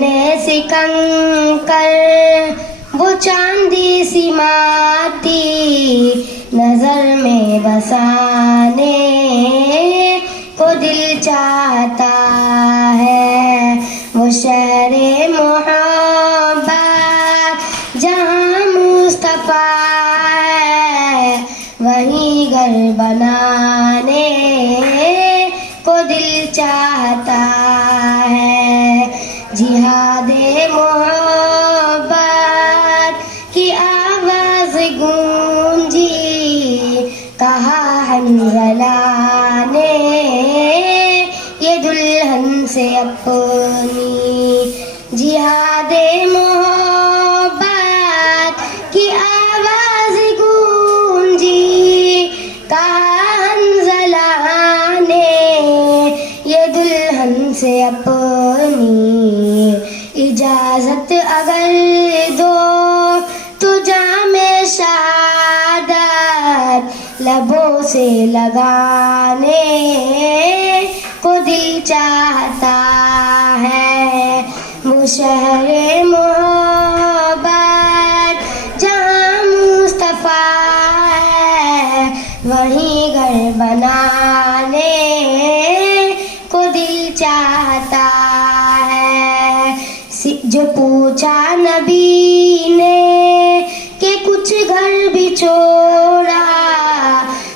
سونے سی کنکر وہ چاندی سی ماٹی نظر میں بسانے کو دل چاہتا ہے. وہ شہر محبت جہاں مصطفیٰ ہے وہیں گھر بنانے کو دل چاہتا ہے. جہاد محبت کی آواز گونجی کہا حنظلہ نے یہ دلہن سے اپنی. جہاد محبت کی آواز گونجی کہا حنظلہ نے یہ دلہن سے اپنی. اجازت اگر دو تو جام شہادت لبوں سے لگانے کو دل چاہتا ہے. وہ شہر محبت جہاں مصطفیٰ ہے وہیں گھر بنانے کو دل چاہتا ہے. جو پوچھا نبی نے کہ کچھ گھر بھی چھوڑا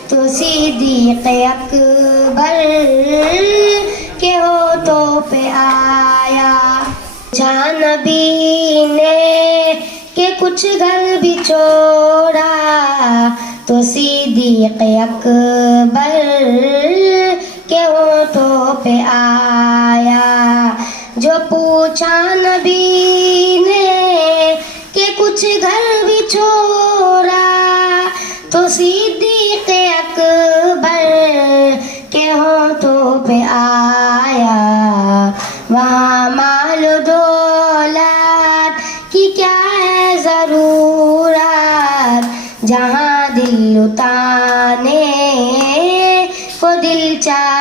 تو صدیق اکبر کے ہونٹوں پہ آیا. پوچھا نبی نے کہ کچھ گھر بھی چھوڑا تو صدیق اکبر کے ہونٹوں پہ آیا. جو پوچھا نبی نے کہ کچھ گھر بھی چھوڑا تو صدیق اکبر کے ہونٹوں پہ آیا. وہاں مال و دولت کی کیا ہے ضرورت جہاں دل لٹانے کو دل چاہتا